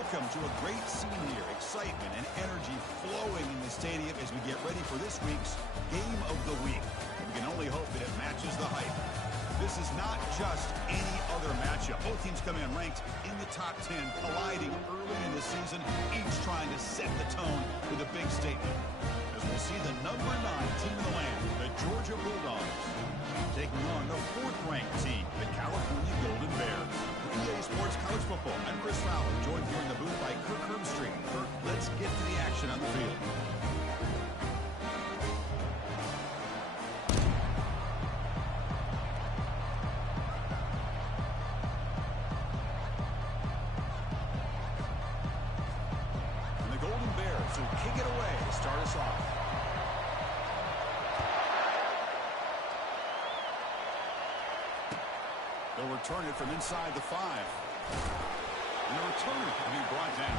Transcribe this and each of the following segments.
Welcome to a great scene here. Excitement and energy flowing in the stadium as we get ready for this week's Game of the Week. We can only hope that it matches the hype. This is not just any other matchup. Both teams come in ranked in the top 10, colliding early in the season, each trying to set the tone with a big statement. As we'll see the #9 team in the land, the Georgia Bulldogs, taking on the 4th-ranked team, the California Golden Bears. EA Sports College Football. I'm Chris Fowler, joined here in the booth by Kirk Herbstreit. Kirk, let's get to the action on the field. And the Golden Bears will kick it away to start us off. They'll return it from inside the 5. And the returner will be brought down.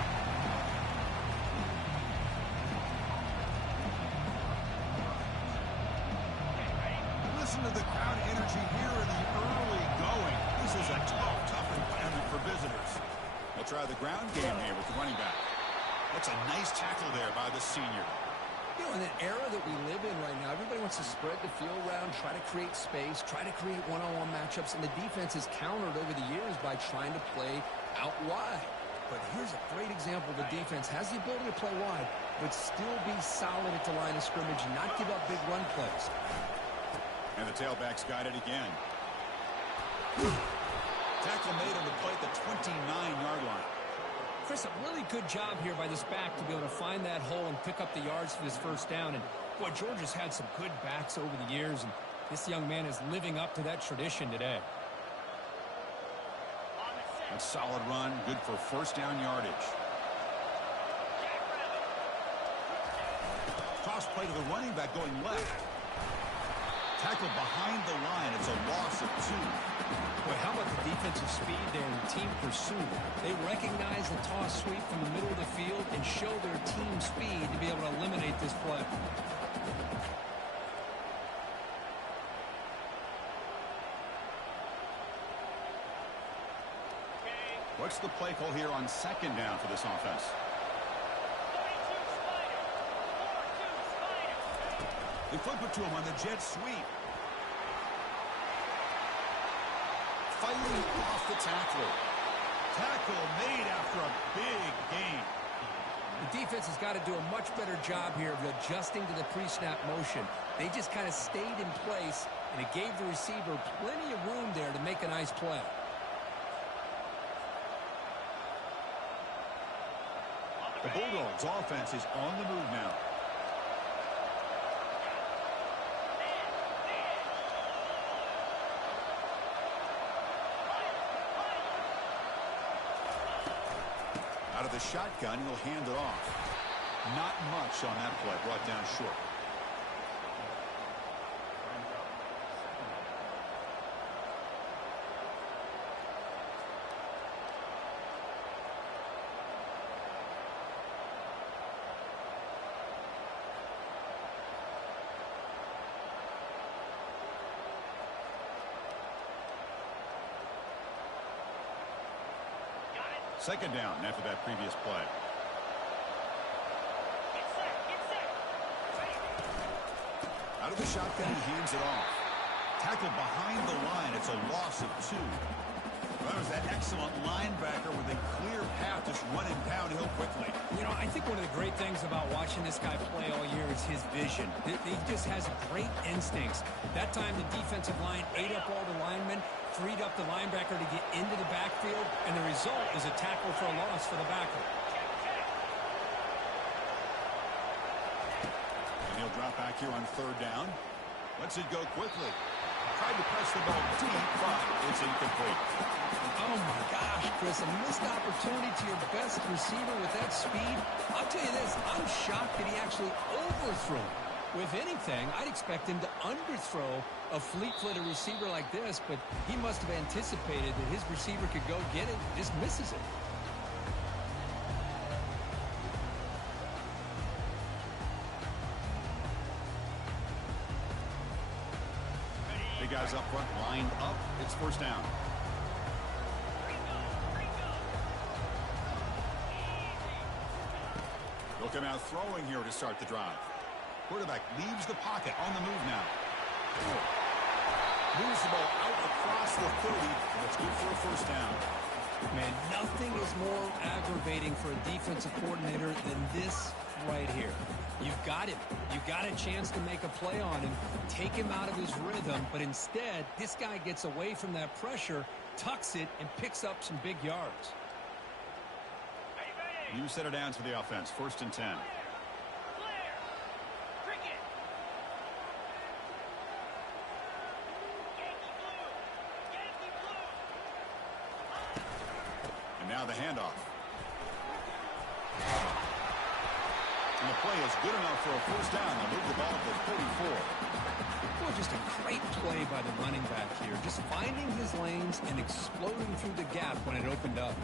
Listen to the crowd energy here in the early going. This is a tough environment for visitors. They'll try the ground game here with the running back. That's a nice tackle there by the senior. You know, in the era that we live in right now, everybody wants to spread the field around, try to create space, try to create one-on-one matchups, and the defense has countered over the years by trying to play out wide. But here's a great example. The defense has the ability to play wide, but still be solid at the line of scrimmage and not give up big run plays. And the tailback's got it again. Tackle made on the play at the 29-yard line. Chris, a really good job here by this back to be able to find that hole and pick up the yards for this first down. And, boy, Georgia's had some good backs over the years, and this young man is living up to that tradition today. A solid run, good for first down yardage. Toss play to the running back going left. Tackle behind the line. It's a loss of 2. Boy, how about the defensive speed there and team pursuit? They recognize the toss sweep from the middle of the field and show their team speed to be able to eliminate this play. What's the play call here on 2nd down for this offense? They flip it to him on the jet sweep. Fighting off the tackler. Tackle made after a big gain. The defense has got to do a much better job here of adjusting to the pre-snap motion. They just kind of stayed in place, and it gave the receiver plenty of room there to make a nice play. The Bulldogs' offense is on the move now. Out of the shotgun, he'll hand it off. Not much on that play, brought down short. Second down after that previous play. Out of the shotgun, he hands it off. Tackle behind the line. It's a loss of 2. Well, there's that excellent linebacker with a clear path, just running downhill quickly. You know, I think one of the great things about watching this guy play all year is his vision. He just has great instincts. That time, the defensive line ate up all the linemen, freed up the linebacker to get into the backfield, and the result is a tackle for a loss for the backer. And he'll drop back here on 3rd down. Lets it go quickly. Tried to press the ball deep, but it's incomplete. Oh, my gosh, Chris, a missed opportunity to your best receiver with that speed. I'll tell you this, I'm shocked that he actually overthrew. With anything, I'd expect him to underthrow a fleet-footed receiver like this, but he must have anticipated that his receiver could go get it and just misses it. Big guys up front, lined up. It's first down. He'll come out throwing here to start the drive. Quarterback leaves the pocket on the move now. Moves the ball out across the 30. And it's good for a first down. Man, nothing is more aggravating for a defensive coordinator than this right here. You've got him. You've got a chance to make a play on him, take him out of his rhythm, but instead, this guy gets away from that pressure, tucks it, and picks up some big yards. New set of downs for the offense. 1st and 10. And now the handoff. And the play is good enough for a first down. They move the ball to 34. Well, just a great play by the running back here. Just finding his lanes and exploding through the gap when it opened up.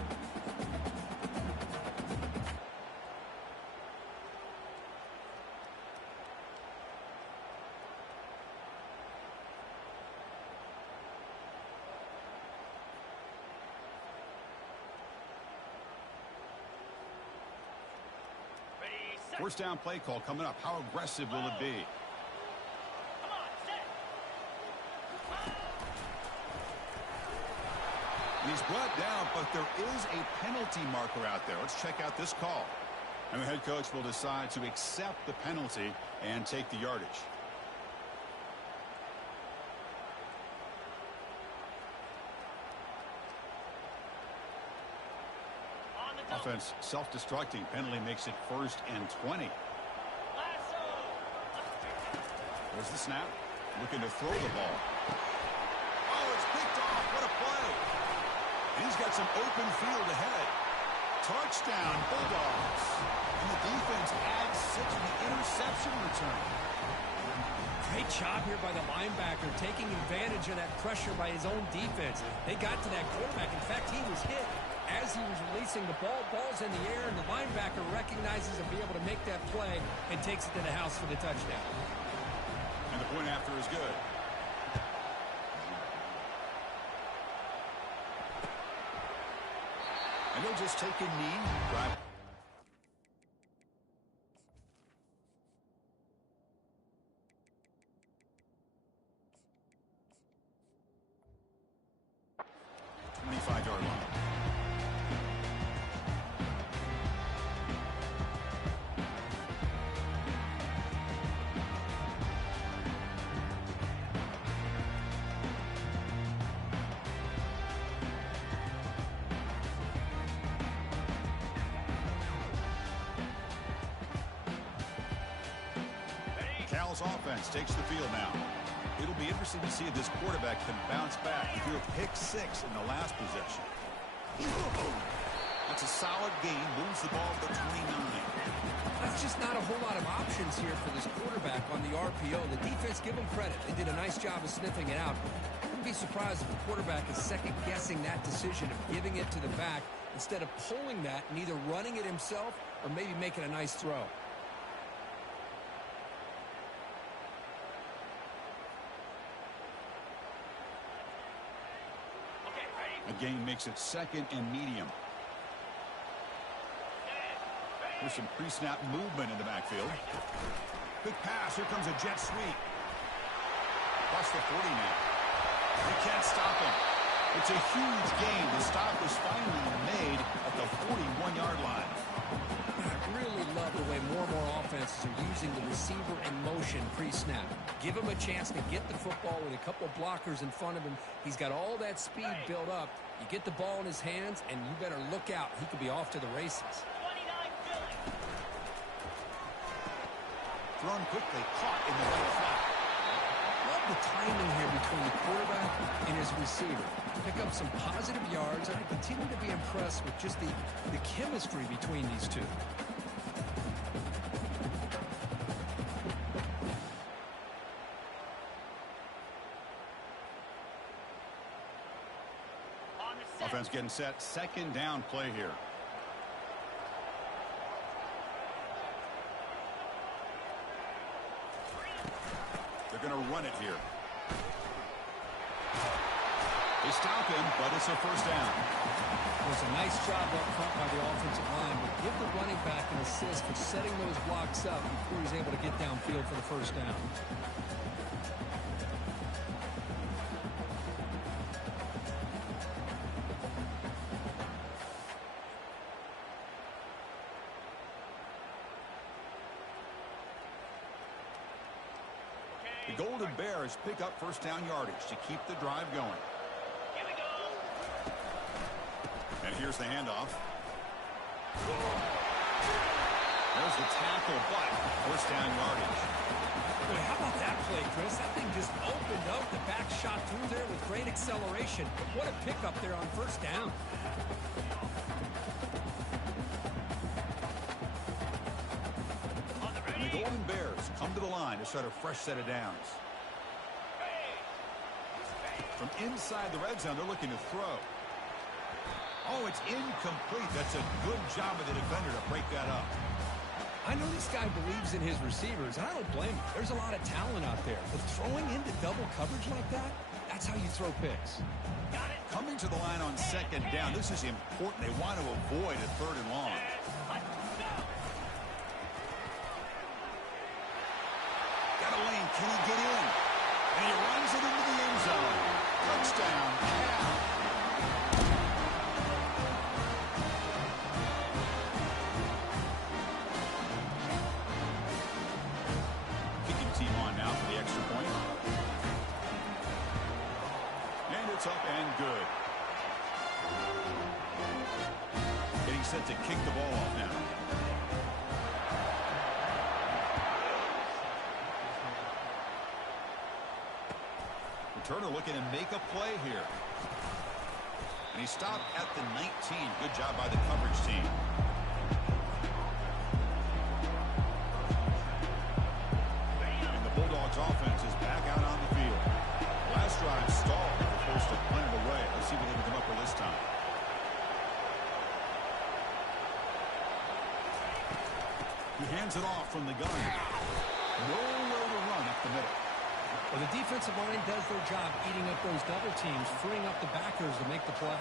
First down play call coming up. How aggressive will it be? And he's brought down, but there is a penalty marker out there. Let's check out this call. And the head coach will decide to accept the penalty and take the yardage. Offense self-destructing. Penalty makes it 1st and 20. There's the snap. Looking to throw the ball. Oh, it's picked off. What a play. And he's got some open field ahead. Touchdown, Bulldogs. And the defense adds 6 to the interception return. Great job here by the linebacker, taking advantage of that pressure by his own defense. They got to that quarterback. In fact, he was hit as he was releasing the ball. Ball's in the air, and the linebacker recognizes he'll be able to make that play and takes it to the house for the touchdown. And the point after is good. And they'll just take a knee, drive. Yard line. Cal's offense takes the field now. It'll be interesting to see if this quarterback can bounce back. He threw a pick 6 in the last possession. That's a solid gain. Moves the ball to the 29. That's just not a whole lot of options here for this quarterback on the RPO. The defense, give them credit. They did a nice job of sniffing it out. I wouldn't be surprised if the quarterback is second-guessing that decision of giving it to the back instead of pulling that and either running it himself or maybe making a nice throw. A gain makes it 2nd and medium. There's some pre-snap movement in the backfield. Quick pass. Here comes a jet sweep. Plus the 40 now. They can't stop him. It's a huge gain. The stop was finally made at the 41-yard line. I really love the way more and more offenses are using the receiver in motion pre-snap. Give him a chance to get the football with a couple blockers in front of him. He's got all that speed built up. You get the ball in his hands, and you better look out. He could be off to the races. Thrown quickly, caught in the right flat. Love the timing here between the quarterback and his receiver. Pick up some positive yards, and I continue to be impressed with just the chemistry between these two. Offense getting set. 2nd down play here. They're going to run it here. They stop him, but it's a first down. It was a nice job up front by the offensive line, but give the running back an assist for setting those blocks up before he's able to get downfield for the first down. The Golden Bears pick up first down yardage to keep the drive going. And here's the handoff. There's the tackle, but first down yardage. Boy, how about that play, Chris? That thing just opened up. The back shot through there with great acceleration. What a pickup there on first down. And the Golden Bears come to the line to start a fresh set of downs. From inside the red zone, they're looking to throw. Oh, it's incomplete. That's a good job of the defender to break that up. I know this guy believes in his receivers, and I don't blame him. There's a lot of talent out there. But throwing into double coverage like that, that's how you throw picks. Coming to the line on second down, this is important. They want to avoid a third and long. Got a lane. Can he get in? And he runs it into the end zone. Touchdown. Kicking team on now for the extra point. And it's up and good. Getting set to kick the ball off now. Turner looking to make a play here. And he stopped at the 19. Good job by the coverage team. And the Bulldogs offense is back out on the field. Last drive stalled. They were forced to punt it away. Let's see what they can come up with this time. He hands it off from the gun. Nowhere to run up the middle. Well, the defensive line does their job eating up those double teams, freeing up the backers to make the play.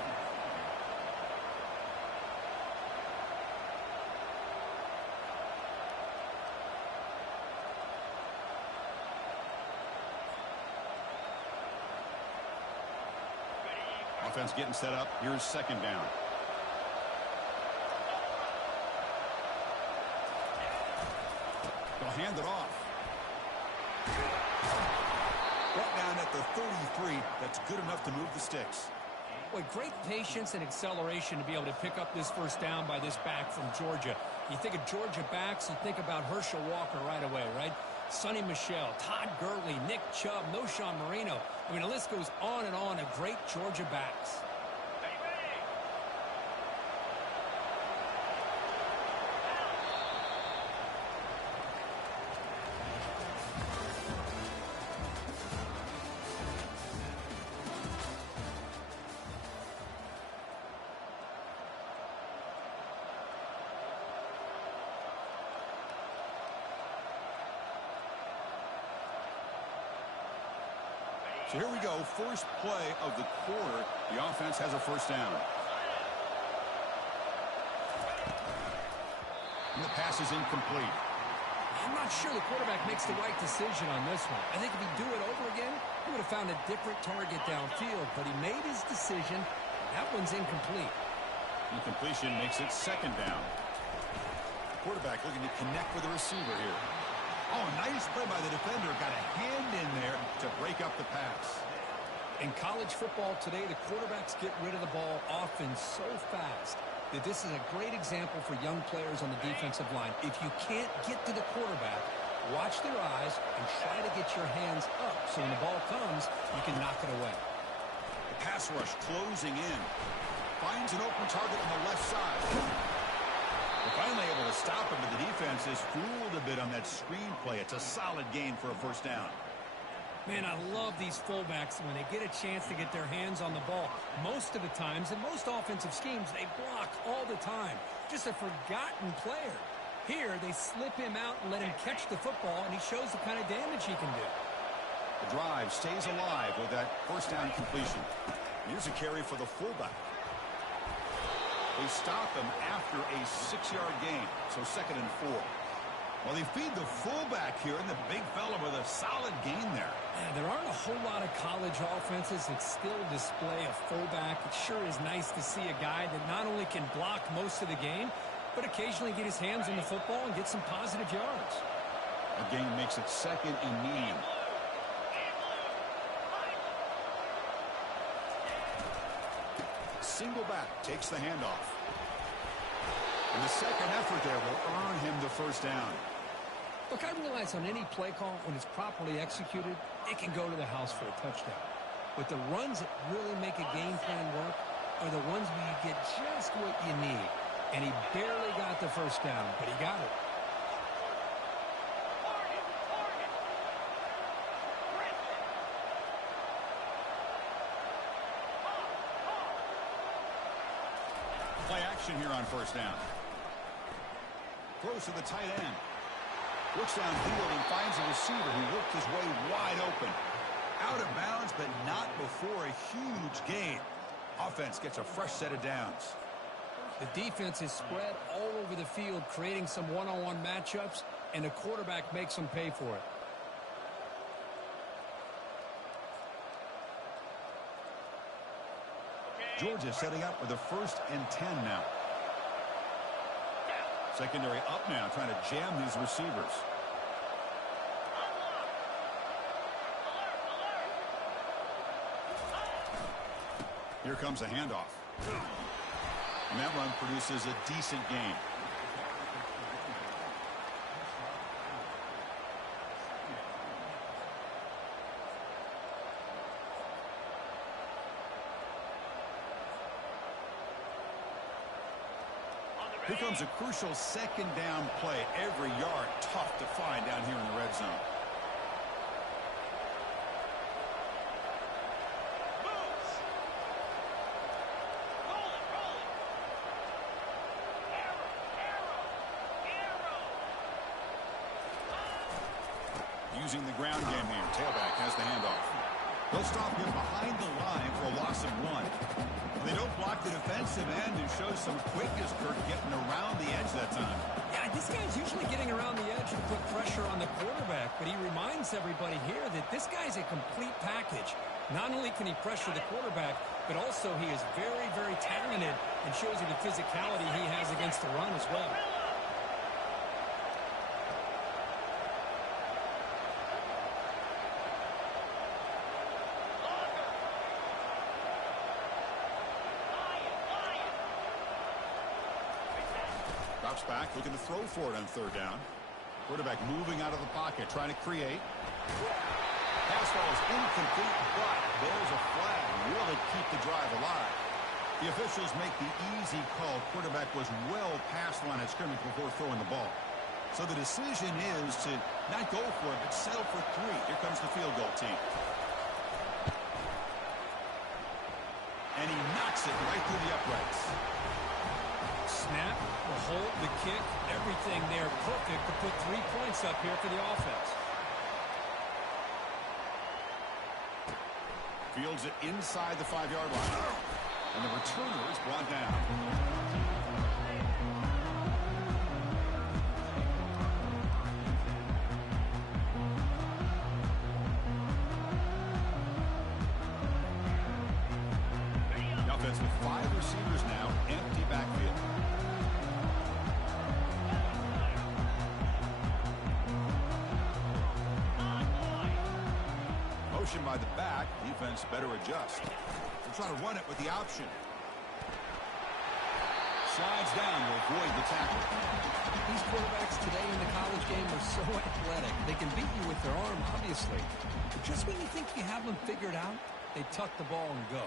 Offense getting set up. Here's second down. They'll hand it off. Brought down at the 33. That's good enough to move the sticks. Boy, great patience and acceleration to be able to pick up this first down by this back from Georgia. You think of Georgia backs, you think about Herschel Walker right away, right? Sonny Michel, Todd Gurley, Nick Chubb, Noshawn Marino. I mean, the list goes on and on of great Georgia backs. So here we go. First play of the quarter. The offense has a first down. And the pass is incomplete. I'm not sure the quarterback makes the right decision on this one. I think if he'd do it over again, he would have found a different target downfield. But he made his decision. That one's incomplete. Incompletion makes it second down. Quarterback looking to connect with the receiver here. Oh, nice play by the defender. Got a hand in there to break up the pass. In college football today, the quarterbacks get rid of the ball often so fast that this is a great example for young players on the defensive line. If you can't get to the quarterback, watch their eyes and try to get your hands up so when the ball comes, you can knock it away. The pass rush closing in. Finds an open target on the left side. They're finally able to stop him, but the defense is fooled a bit on that screen play. It's a solid gain for a first down. Man, I love these fullbacks when they get a chance to get their hands on the ball. Most of the times, in most offensive schemes, they block all the time. Just a forgotten player. Here, they slip him out and let him catch the football, and he shows the kind of damage he can do. The drive stays alive with that first down completion. Here's a carry for the fullback. They stop him after a 6-yard gain, so 2nd and 4. Well, they feed the fullback here, and the big fella with a solid gain there. Yeah, there aren't a whole lot of college offenses that still display a fullback. It sure is nice to see a guy that not only can block most of the game, but occasionally get his hands on the football and get some positive yards. A gain makes it 2nd and medium. Single back takes the handoff. And the second effort there will earn him the first down. Look, I realize on any play call, when it's properly executed, it can go to the house for a touchdown. But the runs that really make a game plan work are the ones where you get just what you need. And he barely got the first down, but he got it. Play action here on first down. Throws to the tight end. Looks downfield and finds a receiver who worked his way wide open. Out of bounds, but not before a huge gain. Offense gets a fresh set of downs. The defense is spread all over the field, creating some one-on-one matchups, and the quarterback makes them pay for it. Georgia setting up with a 1st and 10 now. Secondary up now, trying to jam these receivers. Here comes a handoff. And that run produces a decent gain. Here comes a crucial 2nd down play. Every yard tough to find down here in the red zone. Using the ground game here. Tailback has the handoff. They'll stop him behind the line for a loss of 1. They don't block the defensive end and show some quickness, Kirk, getting around the edge that time. Yeah, this guy's usually getting around the edge to put pressure on the quarterback, but he reminds everybody here that this guy's a complete package. Not only can he pressure the quarterback, but also he is very, very talented and shows you the physicality he has against the run as well. Drops back, looking to throw for it on 3rd down. Quarterback moving out of the pocket, trying to create. Pass ball is incomplete, but there's a flag. Will it keep the drive alive? The officials make the easy call. Quarterback was well past the line of scrimmage before throwing the ball. So the decision is to not go for it, but settle for 3. Here comes the field goal team. And he knocks it right through the uprights. Snap, the hold, the kick, everything there perfect to put 3 points up here for the offense. Fields it inside the 5-yard line. And the returner is brought down. The offense with 5 receivers now, empty backfield. Motion by the back, defense better adjust. They'll try to run it with the option. Slides down to avoid the tackle. These quarterbacks today in the college game are so athletic. They can beat you with their arm, obviously. But just when you think you have them figured out, they tuck the ball and go.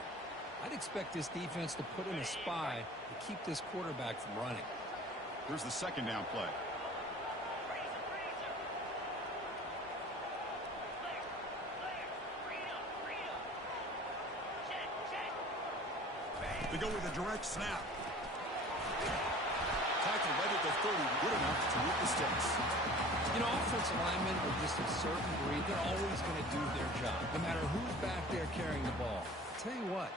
I'd expect this defense to put in a spy to keep this quarterback from running. Here's the 2nd down play. They go with a direct snap. Tackle right at the 30, good enough to root the sticks. You know, offensive linemen are just a certain breed. They're always going to do their job, no matter who's back there carrying the ball. I'll tell you what,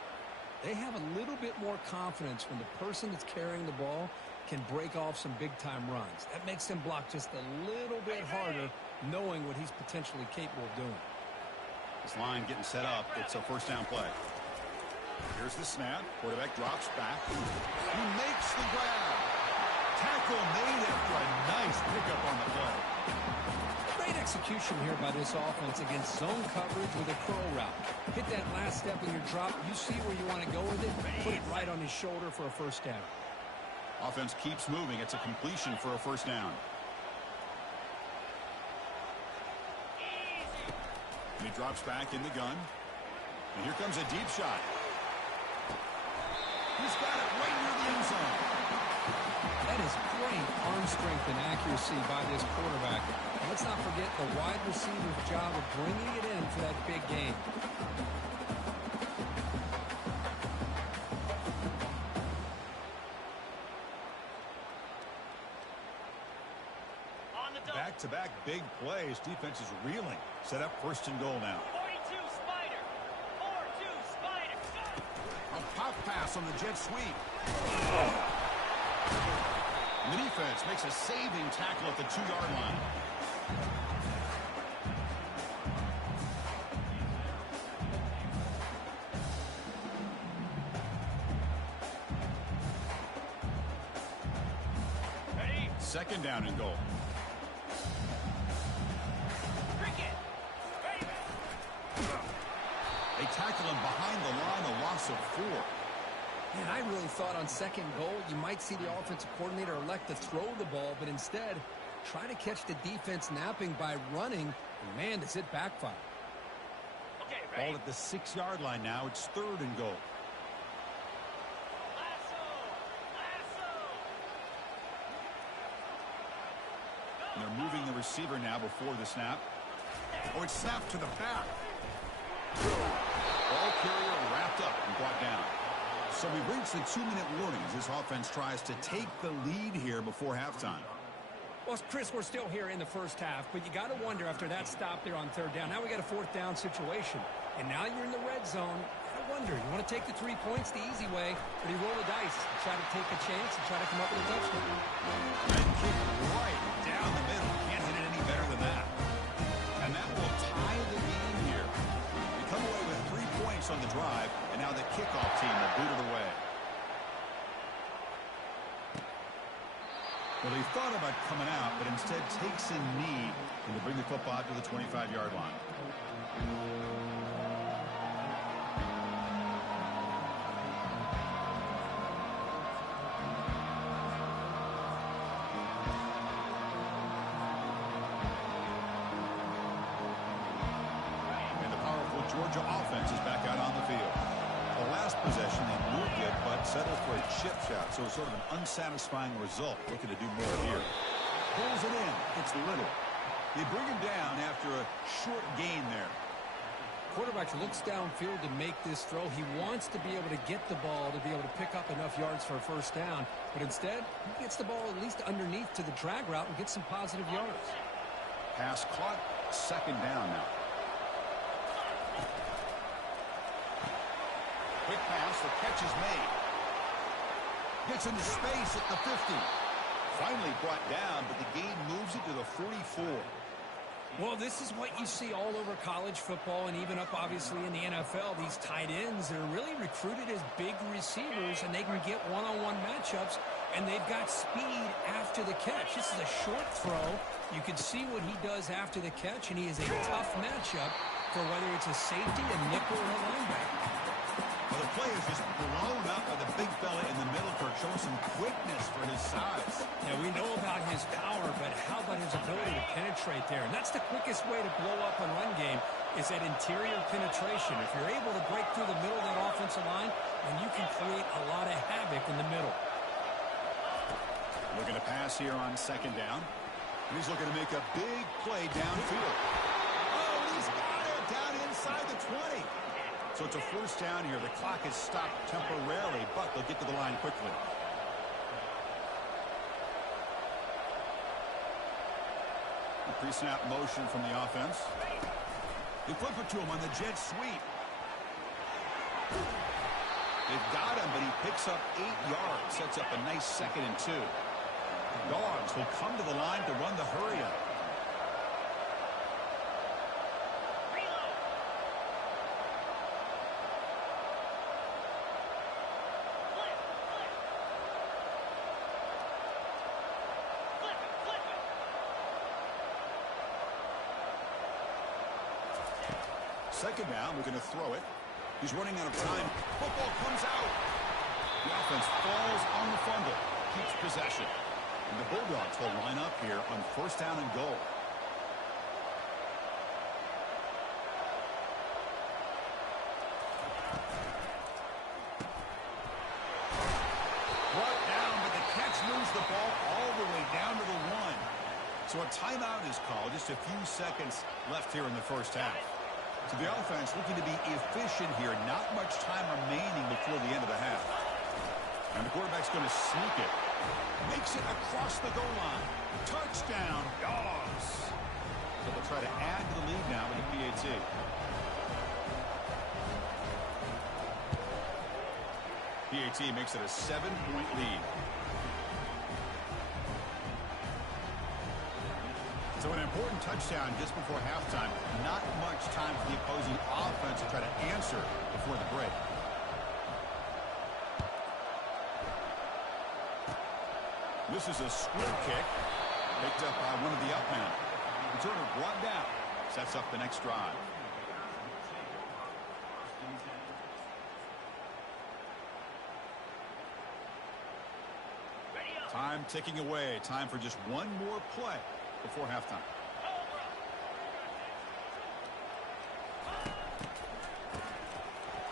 They have a little bit more confidence when the person that's carrying the ball can break off some big-time runs. That makes them block just a little bit harder, knowing what he's potentially capable of doing. This line getting set up. It's a first down play. Here's the snap. Quarterback drops back. He makes the grab. Tackle made after a nice pickup on the play. Great execution here by this offense against zone coverage with a curl route. Hit that last step in your drop. You see where you want to go with it. Put it right on his shoulder for a first down. Offense keeps moving. It's a completion for a first down. And he drops back in the gun. And here comes a deep shot. He's got it right near the end zone. That is great arm strength and accuracy by this quarterback. And let's not forget the wide receiver's job of bringing it in for that big game. Back-to-back big plays. Defense is reeling. Set up first and goal now. 42 Spider. 4-2 Spider. A pop pass on the jet sweep. The defense makes a saving tackle at the 2-yard line. Ready? Second down and goal. Cricket. Ready. They tackle him behind the line, a loss of 4. And I really thought on second goal you might see the offensive coordinator elect to throw the ball, but instead try to catch the defense napping by running. And man, does it backfire. Okay, ready. Ball at the 6-yard line now. It's third and goal. Lasso. Lasso. And they're moving the receiver now before the snap. Oh, it's snapped to the back. Ball carrier wrapped up and brought down. So we've reached the 2-minute warnings. This offense tries to take the lead here before halftime. Well, Chris, we're still here in the first half, but you got to wonder after that stop there on third down. Now we got a fourth down situation, and now you're in the red zone. I wonder, you want to take the 3 points the easy way, or do you roll the dice and try to take a chance and try to come up with a touchdown? Red kick right down the middle. Can't hit it any better than that. And that will tie the game here. They come away with 3 points on the drive, and now the kickoff team will boot it away. Well, he thought about coming out, but instead takes a knee and to bring the football to the 25-yard line. And the powerful Georgia offense is back out on the field. The last possession, they moved it, but settled for a chip shot, so sort of an unsatisfying result. Looking to do more here. Pulls it in. It's Little. They bring him down after a short gain there. Quarterback looks downfield to make this throw. He wants to be able to get the ball to be able to pick up enough yards for a first down, but instead, he gets the ball at least underneath to the drag route and gets some positive yards. Pass caught. Second down now. Quick pass, the catch is made. Gets into space at the 50. Finally brought down, but the game moves it to the 44. Well, this is what you see all over college football and even up, obviously, in the NFL. These tight ends that are really recruited as big receivers, and they can get one-on-one matchups, and they've got speed after the catch. This is a short throw. You can see what he does after the catch, and he is a tough matchup for whether it's a safety, a nickel, or a linebacker. Well, the play is just blown up by the big fella in the middle, Kirk, showing some quickness for his size. Now, we know about his power, but how about his ability to penetrate there? And that's the quickest way to blow up a run game is that interior penetration. If you're able to break through the middle of that offensive line, then you can create a lot of havoc in the middle. Looking to pass here on second down. And he's looking to make a big play downfield. Oh, he's got it down inside the 20. So it's a first down here. The clock is stopped temporarily, but they'll get to the line quickly. The pre-snap motion from the offense. They flip it to him on the jet sweep. They've got him, but he picks up 8 yards. Sets up a nice 2nd and 2. The Dogs will come to the line to run the hurry up. Reload. Flip, flip. Flip it, flip it. Second down, we're going to throw it. He's running out of time. Football comes out. The offense falls on the fumble. Keeps possession. And the Bulldogs will line up here on 1st down and goal. Brought down, but the catch moves the ball all the way down to the 1. So a timeout is called. Just a few seconds left here in the first half. So the offense looking to be efficient here. Not much time remaining before the end of the half. And the quarterback's going to sneak it. Makes it across the goal line. Touchdown, Dogs. So they'll try to add to the lead now with the PAT. PAT makes it a 7-point lead. So an important touchdown just before halftime. Not much time for the opposing offense to try to answer before the break. This is a square kick. Picked up by one of the up men. Returner brought down. Sets up the next drive. Ready up. Time ticking away. Time for just one more play before halftime.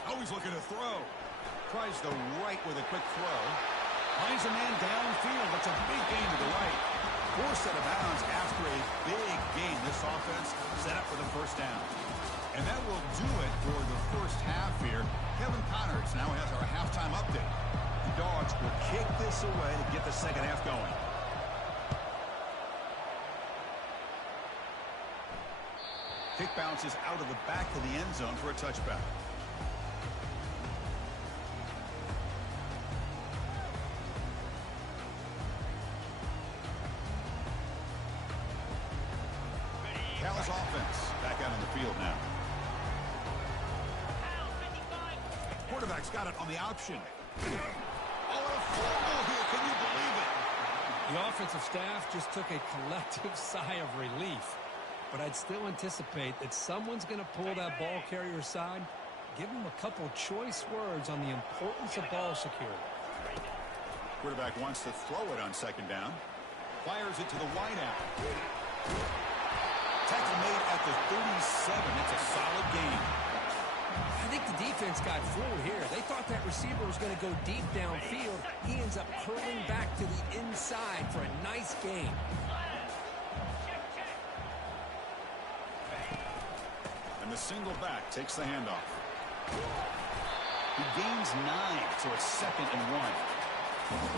Always looking to throw. Tries the right with a quick throw. Finds a man downfield. That's a big gain to the right. Forced out of bounds after a big gain. This offense set up for the 1st down. And that will do it for the first half here. Kevin Connors now has our halftime update. The Dogs will kick this away to get the second half going. Kick bounces out of the back of the end zone for a touchback. Cal's offense back out on the field now. Quarterback's got it on the option. Oh, a fumble here. Can you believe it? The offensive staff just took a collective sigh of relief. But I'd still anticipate that someone's going to pull that ball carrier aside, give him a couple choice words on the importance of ball security. Quarterback wants to throw it on 2nd down. Fires it to the wideout. Tackle made at the 37. It's a solid gain. I think the defense got fooled here. They thought that receiver was going to go deep downfield. He ends up curling back to the inside for a nice gain. And the single back takes the handoff. He gains 9, so it's 2nd and 1.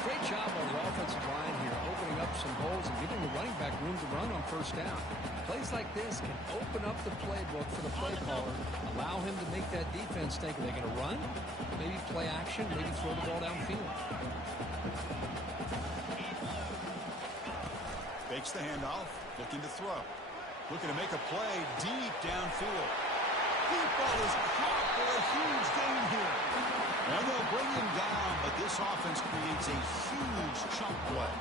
Great job on the offensive line here, opening up some holes and giving the running back room to run on 1st down. Plays like this can open up the playbook for the play caller, allow him to make that defense think, are they going to run? Maybe play action, maybe throw the ball downfield. Fakes the handoff, looking to throw. Looking to make a play deep downfield. Deep ball is caught for a huge gain here. And they'll bring him down, but this offense creates a huge chunk play.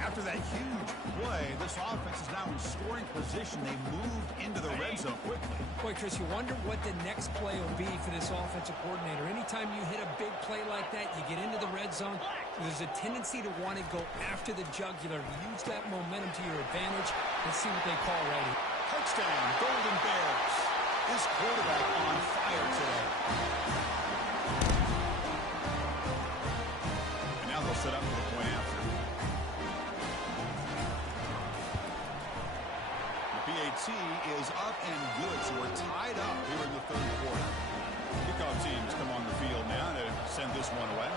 After that huge play, this offense is now in scoring position. They moved into the red zone quickly. Boy, Chris, you wonder what the next play will be for this offensive coordinator. Anytime you hit a big play like that, you get into the red zone, there's a tendency to want to go after the jugular, use that momentum to your advantage. Let's see what they call right here. Touchdown, Golden Bears. This quarterback on fire today. And now they'll set up for the point after. The PAT is up and good, so we're tied up here in the 3rd quarter. Kickoff teams come on the field now to send this one away.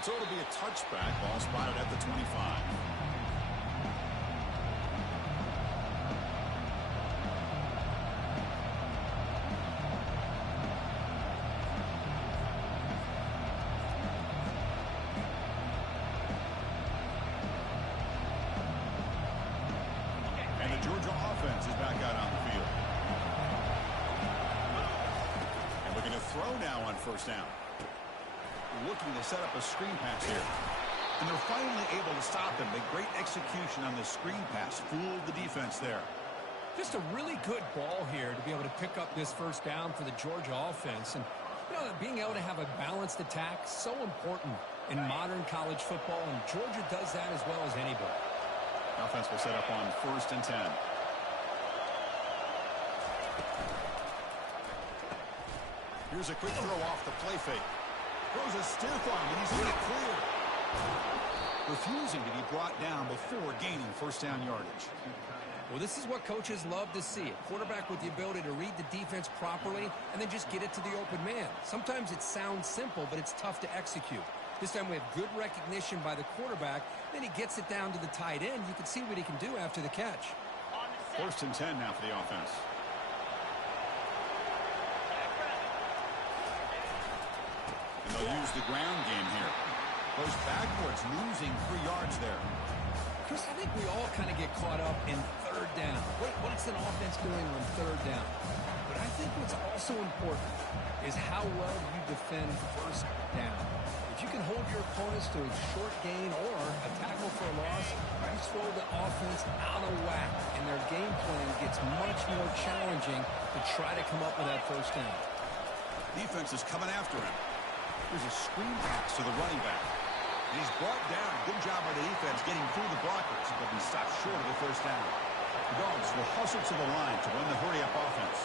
So it'll be a touchback. Ball spotted at the 25. first down. Looking to set up a screen pass here. And they're finally able to stop him. A great execution on the screen pass. Fooled the defense there. Just a really good ball here to be able to pick up this first down for the Georgia offense. And, you know, being able to have a balanced attack, so important in modern college football, and Georgia does that as well as anybody. Offense will set up on 1st and 10. Here's a quick throw off the play fake. Throws a stiff arm, and he's in it clear. Refusing to be brought down before gaining first down yardage. Well, this is what coaches love to see. A quarterback with the ability to read the defense properly and then just get it to the open man. Sometimes it sounds simple, but it's tough to execute. This time we have good recognition by the quarterback. Then he gets it down to the tight end. You can see what he can do after the catch. 1st and 10 now for the offense. And they'll use the ground game here. Goes backwards, losing 3 yards there. Chris, I think we all kind of get caught up in third down. What's an offense doing on third down? But I think what's also important is how well you defend first down. If you can hold your opponents to a short gain or a tackle for a loss, you throw the offense out of whack, and their game plan gets much more challenging to try to come up with that first down. Defense is coming after him. Here's a screen pass to the running back. And he's brought down. Good job by the defense getting through the blockers, but he stopped short of the first down. The Dogs will hustle to the line to run the hurry-up offense.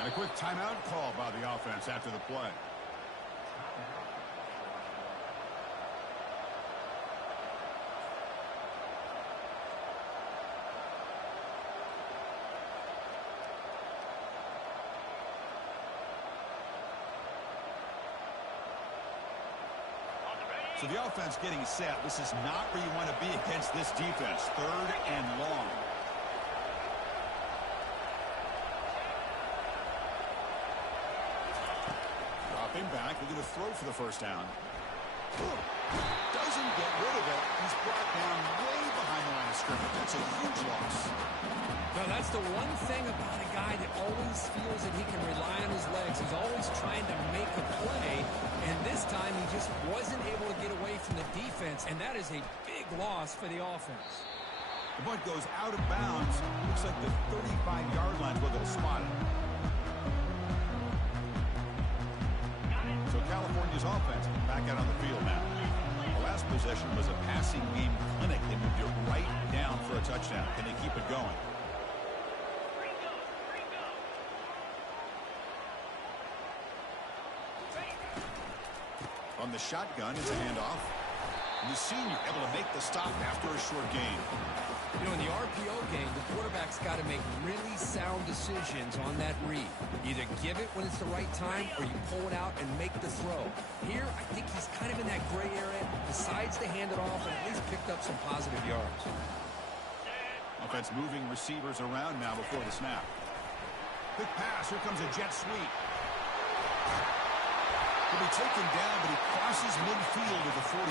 And a quick timeout call by the offense after the play. So the offense getting set. This is not where you want to be against this defense. 3rd and long. Dropping back. We're going to throw for the first down. Doesn't get rid of it. He's brought down way behind the line of scrimmage. That's a huge loss. Well, that's the one thing about a guy that always feels that he can rely on his legs. He's always trying to make a play, and this time he just wasn't able to get away from the defense, and that is a big loss for the offense. The punt goes out of bounds. Looks like the 35-yard line where they'll spot it. So California's offense back out on the field now. The last possession was a passing game clinic. They moved it right down for a touchdown. Can they keep it going? On the shotgun, it's a handoff. And the senior able to make the stop after a short gain. You know, in the RPO game, the quarterback's got to make really sound decisions on that read. Either give it when it's the right time or you pull it out and make the throw. Here, I think he's kind of in that gray area, decides to hand it off and at least picked up some positive yards. Offense moving receivers around now before the snap. Quick pass. Here comes a jet sweep. He'll be taken down, but he crosses midfield at the 48.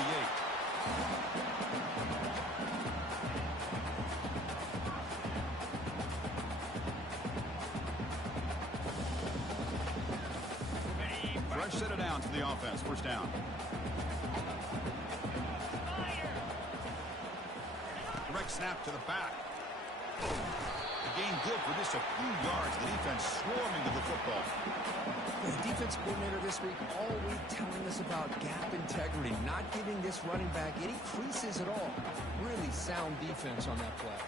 Fresh set it down to the offense. First down. Direct snap to the back. The gain good for just a few yards. The defense swarming to the football. The defense coordinator this week all week telling us about gap integrity, not giving this running back any creases at all. Really sound defense on that play.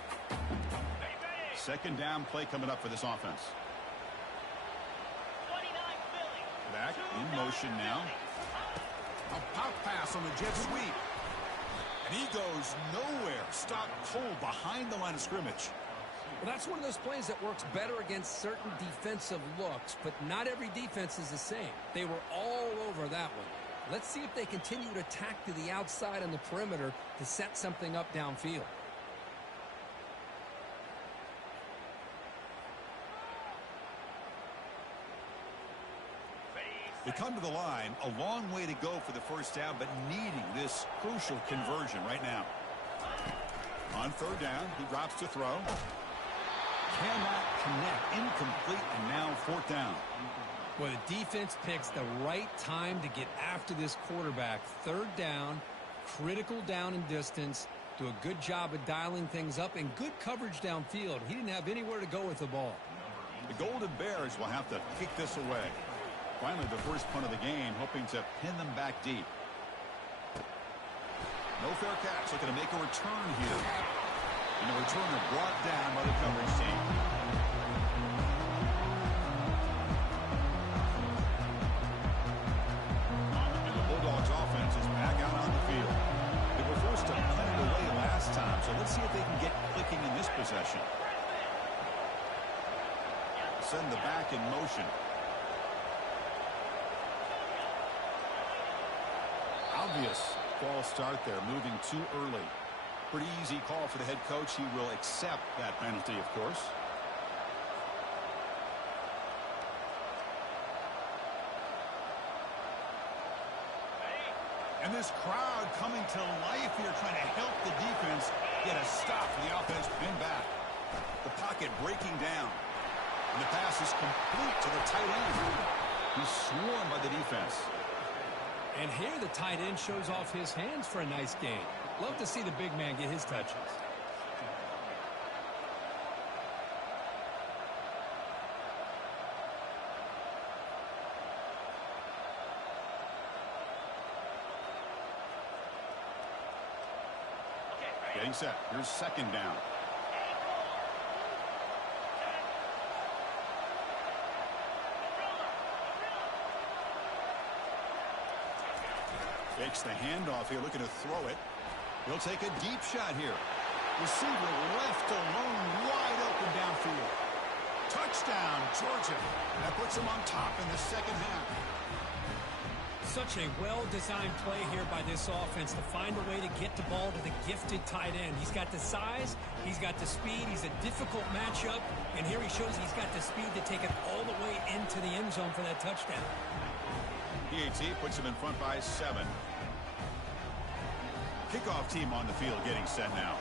Second down play coming up for this offense. Back in motion now. A pop pass on the jet sweep. And he goes nowhere. Stopped cold behind the line of scrimmage. Well, that's one of those plays that works better against certain defensive looks, but not every defense is the same. They were all over that one. Let's see if they continue to attack to the outside on the perimeter to set something up downfield. They come to the line, a long way to go for the first down, but needing this crucial conversion right now. On third down, he drops to throw. Cannot connect, incomplete, and now fourth down. Well, the defense picks the right time to get after this quarterback. Third down, critical down and distance. Do a good job of dialing things up and good coverage downfield. He didn't have anywhere to go with the ball. The Golden Bears will have to kick this away. Finally, the first punt of the game, hoping to pin them back deep. No fair catch, looking to make a return here. And the returner brought down by the coverage team. And the Bulldogs offense is back out on the field. They were forced to punt it away last time, so let's see if they can get clicking in this possession. Send the back in motion. Obvious false start there, moving too early. Pretty easy call for the head coach. He will accept that penalty, of course. And this crowd coming to life here, trying to help the defense get a stop for the offense pinned back. The pocket breaking down. And the pass is complete to the tight end. He's swarmed by the defense. And here the tight end shows off his hands for a nice gain. Love to see the big man get his touches. Getting set. Here's second down. Takes the handoff here, looking to throw it. He'll take a deep shot here. Receiver left alone, wide open downfield. Touchdown, Georgia. That puts him on top in the second half. Such a well-designed play here by this offense to find a way to get the ball to the gifted tight end. He's got the size, he's got the speed, he's a difficult matchup, and here he shows he's got the speed to take it all the way into the end zone for that touchdown. PAT puts him in front by 7. Kickoff team on the field getting set now.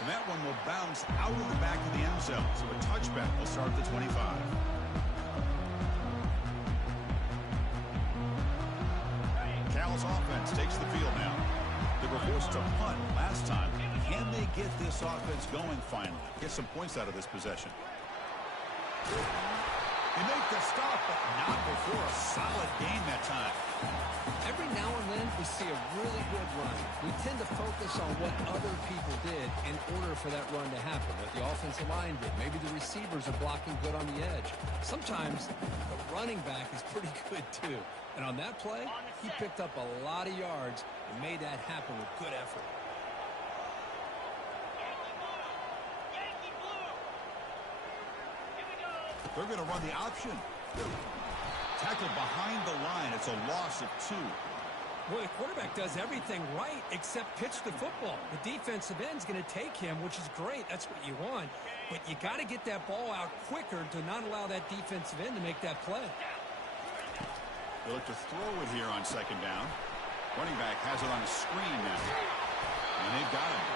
And that one will bounce out of the back of the end zone. So a touchback will start at the 25. Cal's offense takes the field now. They were forced to punt last time. Can they get this offense going finally? Get some points out of this possession. They make the stop, but not before a solid game that time. Every now and then we see a really good run. We tend to focus on what other people did in order for that run to happen. What the offensive line did. Maybe the receivers are blocking good on the edge. Sometimes the running back is pretty good too. And on that play, he picked up a lot of yards and made that happen with good effort. They're going to run the option. Tackled behind the line. It's a loss of 2. Well, the quarterback does everything right except pitch the football. The defensive end's going to take him, which is great. That's what you want. But you got to get that ball out quicker to not allow that defensive end to make that play. They look to throw it here on second down. Running back has it on the screen now. And they've got him.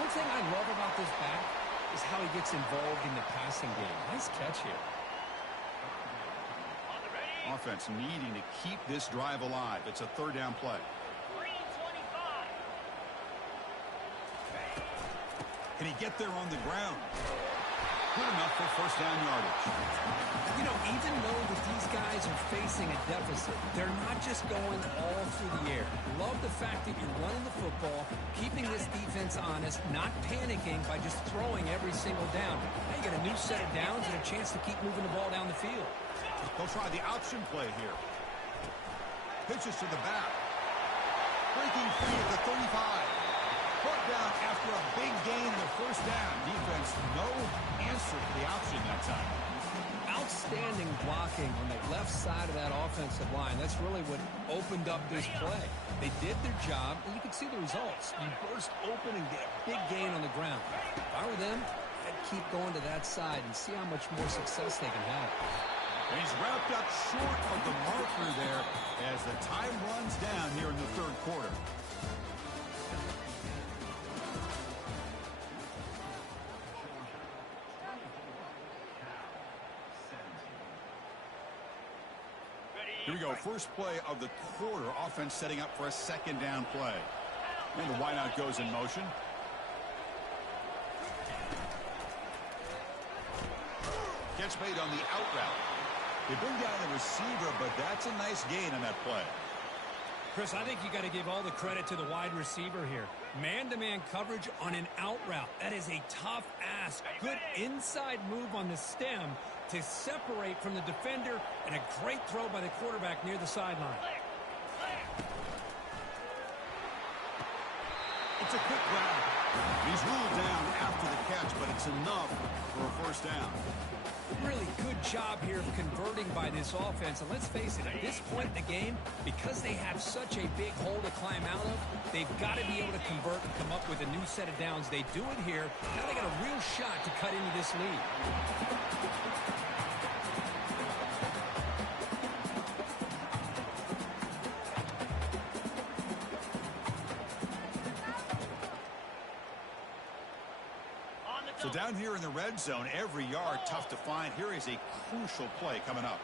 One thing I love about this back is how he gets involved in the passing game. Nice catch here. Offense needing to keep this drive alive. It's a third down play. Can he get there on the ground? Good enough for first down yardage. You know, even though that these guys are facing a deficit, they're not just going all through the air. Love the fact that you're running the football, keeping this defense honest, not panicking by just throwing every single down. Now you got a new set of downs and a chance to keep moving the ball down the field. They'll try the option play here. Pitches to the back. Breaking free at the 35. Put down after a big gain in the first down. Defense, no answer to the option that time. outstanding blocking on the left side of that offensive line. That's really what opened up this play. They did their job, and you can see the results. You burst open and get a big gain on the ground. If I were them, I'd keep going to that side and see how much more success they can have. And he's wrapped up short of the marker there as the time runs down here in the third quarter. Here we go, first play of the quarter. Offense setting up for a second down play. And the wideout goes in motion. Gets made on the out route. They bring down the receiver, but that's a nice gain on that play. Chris, I think you got to give all the credit to the wide receiver here. Man-to-man coverage on an out route. That is a tough ask. Good inside move on the stem to separate from the defender, and a great throw by the quarterback near the sideline. It's a quick grab. He's ruled down after the catch, but it's enough for a first down. Really good job here of converting by this offense. And let's face it, at this point in the game, because they have such a big hole to climb out of, they've got to be able to convert and come up with a new set of downs. They do it here. Now they got a real shot to cut into this lead. So down here in the red zone, every yard tough to find. Here is a crucial play coming up.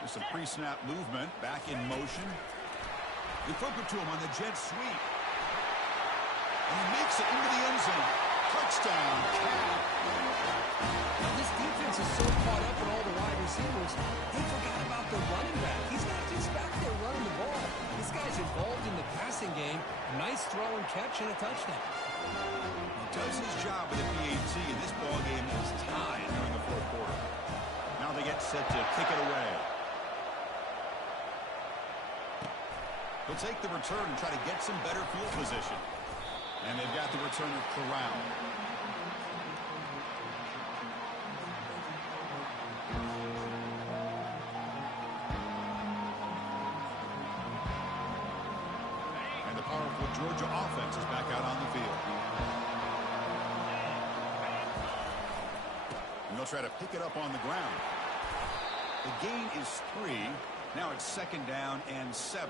There's some pre-snap movement, back in motion. They flip it to him on the jet sweep. And he makes it into the end zone. Touchdown, Cat. Now this defense is so caught up in all the wide receivers, they forgot about the running back. He's not just back there running the ball. This guy's involved in the passing game. Nice throw and catch and a touchdown. Does his job with the PAT, and this ball game is tied during the fourth quarter. Now they get set to kick it away. They'll take the return and try to get some better field position. And they've got the returner corralled. And the powerful Georgia offense is back out on the field. And they'll try to pick it up on the ground. The gain is 3. Now it's second down and 7.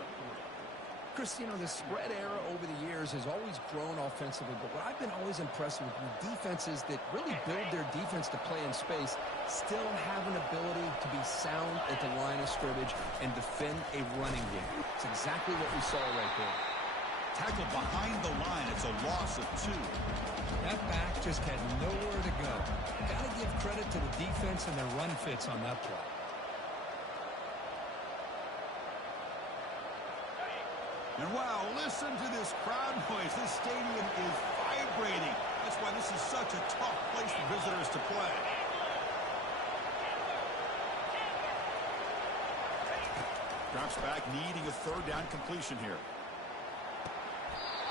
Chris, you know, the spread era over the years has always grown offensively, but what I've been always impressed with defenses that really build their defense to play in space still have an ability to be sound at the line of scrimmage and defend a running game. It's exactly what we saw right there. Tackled behind the line. It's a loss of 2. That back just had nowhere to go. Got to give credit to the defense and their run fits on that play. And wow, listen to this crowd noise. This stadium is vibrating. That's why this is such a tough place for visitors to play. Drops back, needing a third down completion here.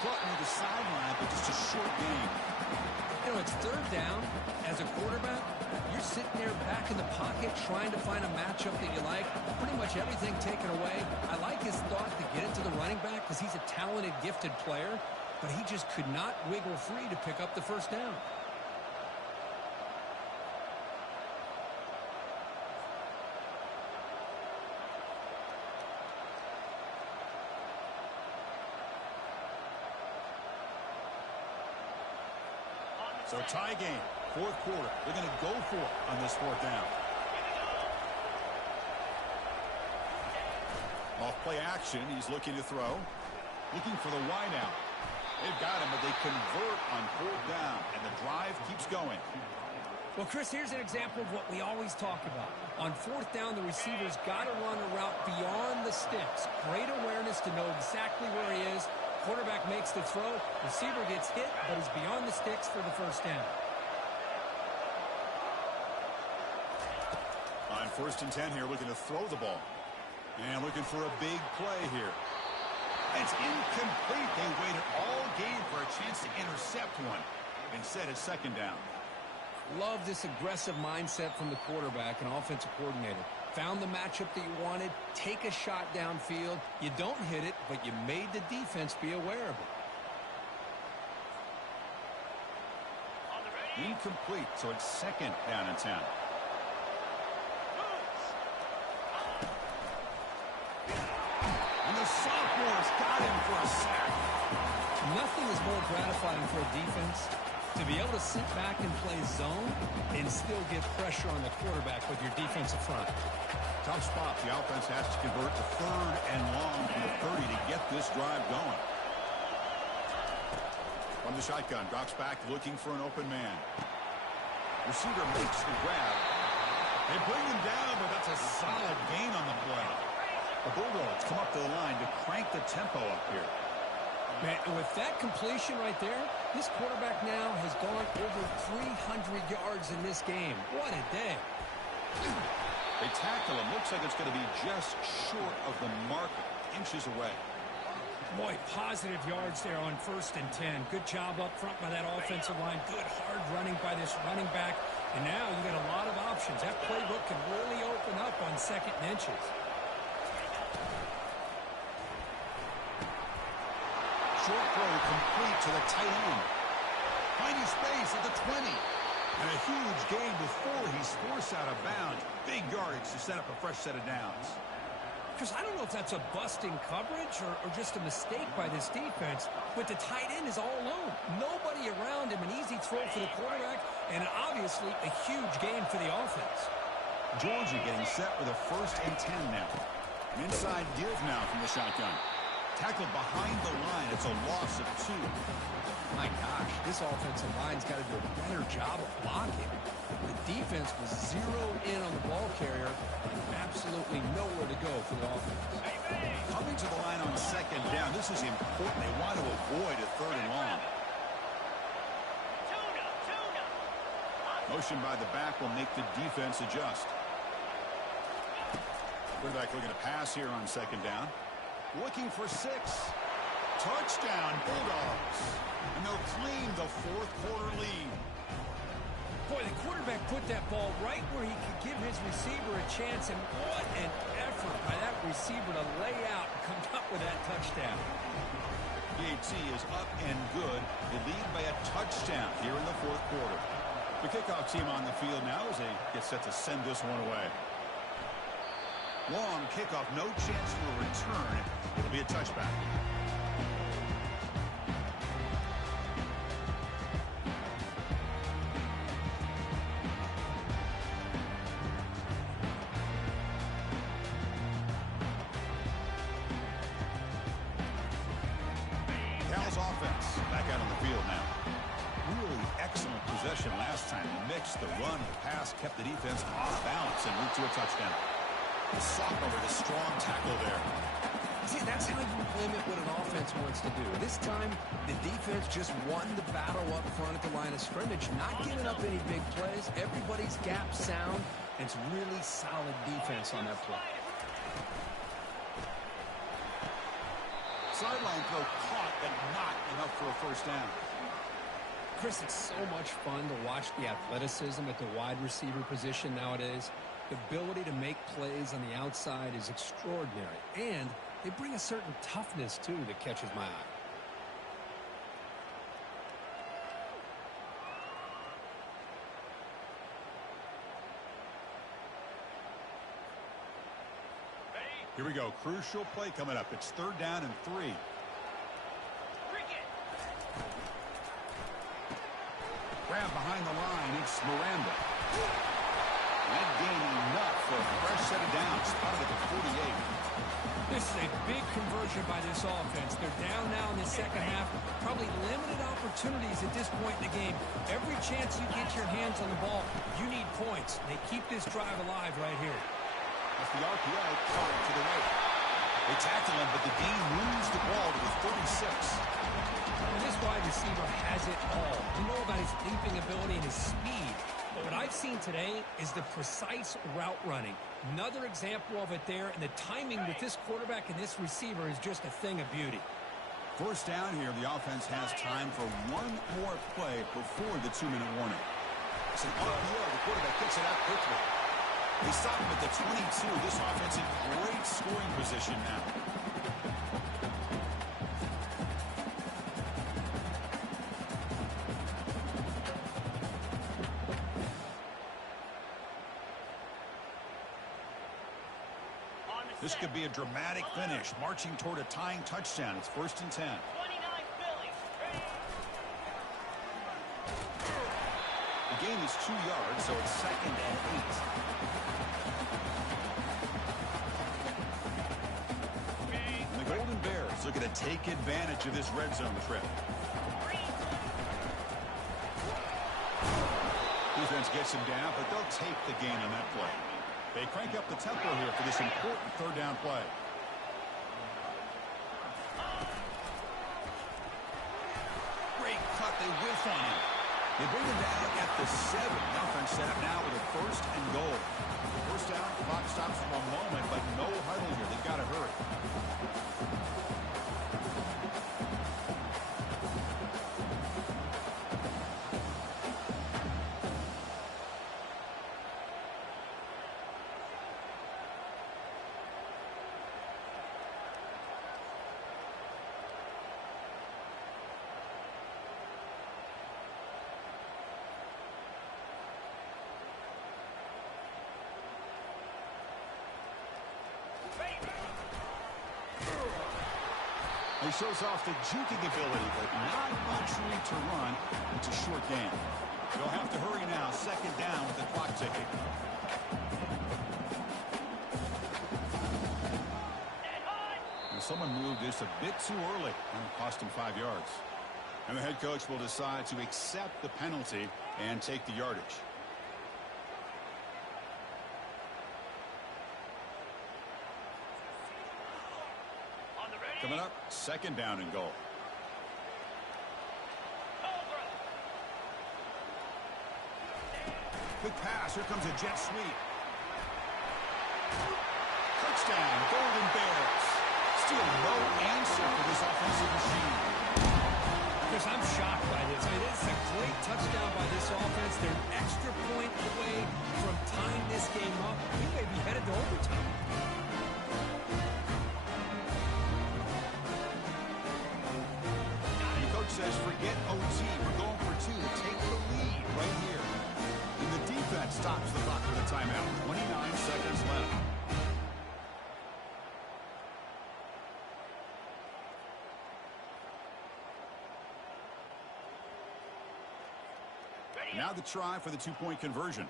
Caught near the sideline, but just a short gain. You know, it's third down. As a quarterback, you're sitting there back in the pocket trying to find a matchup that you like. Pretty much everything taken away. I like his thought to get it to the running back because he's a talented, gifted player, but he just could not wiggle free to pick up the first down. So tie game, fourth quarter. They're going to go for it on this fourth down. Off play action, he's looking to throw. Looking for the wideout. They've got him, but they convert on fourth down, and the drive keeps going. Well, Chris, here's an example of what we always talk about. On fourth down, the receiver's got to run a route beyond the sticks. Great awareness to know exactly where he is. Quarterback makes the throw. Receiver gets hit, but is beyond the sticks for the first down. On 1st and 10 here, looking to throw the ball. And looking for a big play here. It's incomplete. They waited all game for a chance to intercept one. Instead, it's second down. Love this aggressive mindset from the quarterback and offensive coordinator. Found the matchup that you wanted, take a shot downfield. You don't hit it, but you made the defense be aware of it. On the ready. Incomplete, so it's second down and 10. Moves. And the sophomore's got him for a sack. Nothing is more gratifying for a defense to be able to sit back and play zone and still get pressure on the quarterback with your defensive front. Tough spot. The offense has to convert to third and long from the 30 to get this drive going. From the shotgun, drops back looking for an open man. Receiver makes the grab. They bring him down, but that's a solid gain on the play. The Bulldogs come up to the line to crank the tempo up here. Man, with that completion right there, this quarterback now has gone over 300 yards in this game. What a day. They tackle him. Looks like it's going to be just short of the marker, inches away. Boy, positive yards there on 1st and 10. Good job up front by that offensive line. Good hard running by this running back. And now you got a lot of options. That playbook can really open up on 2nd and inches. Short throw complete to the tight end. Finding space at the 20. And a huge gain before he's forced out of bounds. Big yardage to set up a fresh set of downs. Because I don't know if that's a busting coverage or just a mistake by this defense, but the tight end is all alone. Nobody around him, an easy throw for the quarterback, and obviously a huge gain for the offense. Georgia getting set with a 1st and 10 now. An inside give now from the shotgun. Tackled behind the line. It's a loss of 2. My gosh, this offensive line's got to do a better job of blocking. The defense was zeroed in on the ball carrier and absolutely nowhere to go for the offense. Coming to the line on 2nd down. This is important. They want to avoid a 3rd and long. Motion by the back will make the defense adjust. Quarterback looking to pass here on 2nd down. Looking for 6. Touchdown, Bulldogs. And they'll claim the 4th quarter lead. Boy, the quarterback put that ball right where he could give his receiver a chance, and what an effort by that receiver to lay out and come up with that touchdown. PHC is up and good. They lead by a touchdown here in the 4th quarter. The kickoff team on the field now as they get set to send this one away. Long kickoff, no chance for a return. It'll be a touchback. Cal's offense back out on the field now. Really excellent possession last time. Mixed the run, the pass, kept the defense off balance and moved to a touchdown. The sophomore with a strong tackle there. See, that's how you limit what an offense wants to do. This time, the defense just won the battle up front at the line of scrimmage, not giving up any big plays. Everybody's gap sound, and it's really solid defense on that play. Sideline throw caught, but not enough for a 1st down. Chris, it's so much fun to watch the athleticism at the wide receiver position nowadays. The ability to make plays on the outside is extraordinary, and they bring a certain toughness, too, that catches my eye. Here we go. Crucial play coming up. It's 3rd down and 3. Grab behind the line. It's Miranda. That gain enough for a fresh set of downs. Spotted at the 48. This is a big conversion by this offense. They're down now in the 2nd half. Probably limited opportunities at this point in the game. Every chance you get your hands on the ball, you need points. They keep this drive alive right here. That's the RPO caught to the right. They tackle him, but the gain moves the ball to the 36. And this wide receiver has it all. You know about his leaping ability and his speed. What I've seen today is the precise route running. Another example of it there, and the timing with this quarterback and this receiver is just a thing of beauty. 1st down here. The offense has time for one more play before the 2-minute warning. It's an RPO. The quarterback kicks it out quickly. They stop him at the 22. This offense in great scoring position now. This could be a dramatic finish, marching toward a tying touchdown. It's 1st and 10. 29 Philly. The gain is 2 yards, so it's 2nd and 8. And the Golden Bears are going to take advantage of this red zone trip. Defense gets him down, but they'll take the gain on that play. They crank up the tempo here for this important 3rd down play. Great cut. They whiff on him. They bring him down at the 7. The offense set up now with a 1st and goal. 1st down, clock stops for a moment, but no huddle here. They've got to hurry. He shows off the juking ability, but not much room to run. It's a short game. They'll have to hurry now. 2nd down with the clock ticking. And someone moved this a bit too early, and it cost him 5 yards. And the head coach will decide to accept the penalty and take the yardage. Coming up, 2nd down and goal. Quick pass. Here comes a jet sweep. Touchdown, Golden Bears. Still no answer for this offensive machine. Chris, I'm shocked by this. I mean, it's a great touchdown by this offense. They're an extra point away from tying this game up. We may be headed to overtime. Says forget OT. We're going for 2. Take the lead right here. And the defense stops the clock with a timeout. 29 seconds left. Now the try for the 2-point conversion.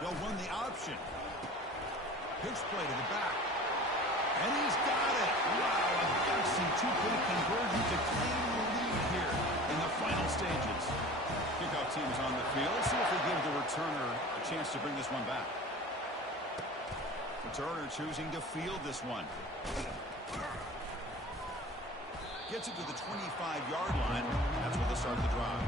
They'll run the option. Pitch play to the back. And he's got it. Wow, a gutsy 2-point conversion to claim the lead here in the final stages. Kickoff team is on the field. Let's see if they give the returner a chance to bring this one back. Returner choosing to field this one. Gets it to the 25-yard line. That's where they'll start the drive.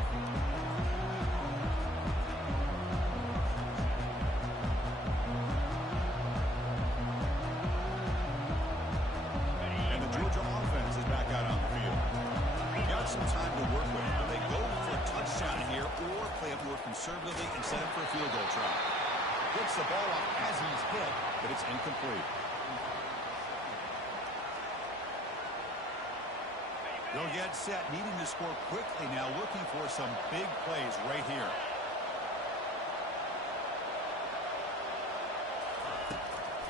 Some time to work with. Will they go for a touchdown here or play it more conservatively and set up for a field goal try? Gets the ball off as he's hit, but it's incomplete. They'll get set, needing to score quickly now, looking for some big plays right here.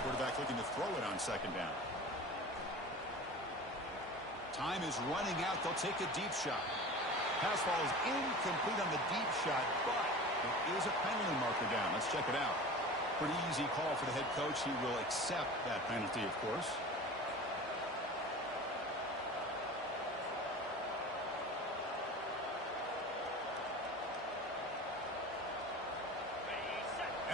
Quarterback looking to throw it on 2nd down. Time is running out. They'll take a deep shot. Pass ball is incomplete on the deep shot, but there is a penalty marker down. Let's check it out. Pretty easy call for the head coach. He will accept that penalty, of course.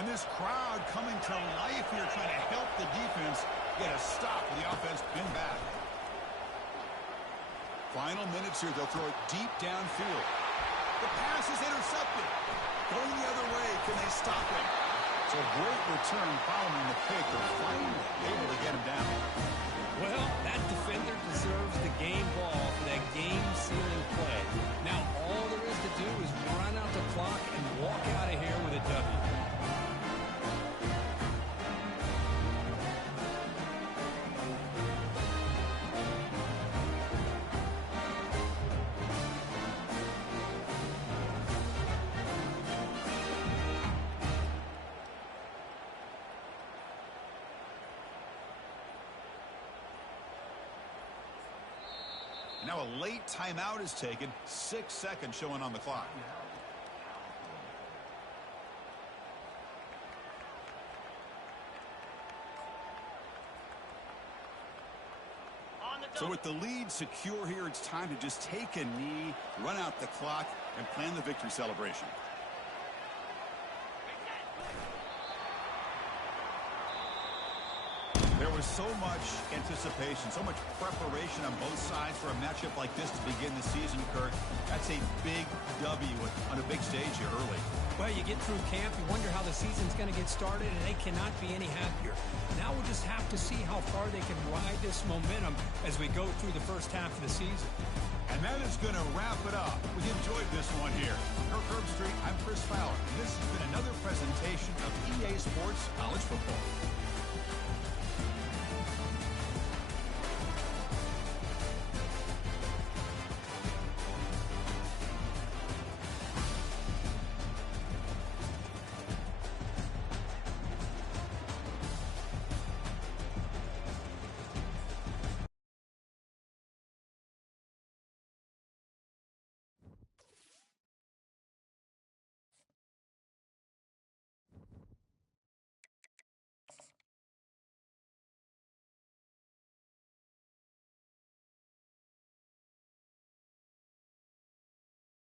And this crowd coming to life here, trying to help the defense get a stop with the offense pinned back. Final minutes here. They'll throw it deep downfield. The pass is intercepted. Going the other way. Can they stop him? It's a great return following the pick. They're finally able to get him down. Well, that defender Now a late timeout is taken. 6 seconds showing on the clock. So with the lead secure here, it's time to just take a knee, run out the clock, and plan the victory celebration. There was so much anticipation, so much preparation on both sides for a matchup like this to begin the season, Kirk. That's a big W on a big stage here early. Well, you get through camp, you wonder how the season's going to get started, and they cannot be any happier. Now we'll just have to see how far they can ride this momentum as we go through the first half of the season. And that is going to wrap it up. We enjoyed this one here. Kirk Herbstreit, I'm Chris Fowler, and this has been another presentation of EA Sports College Football.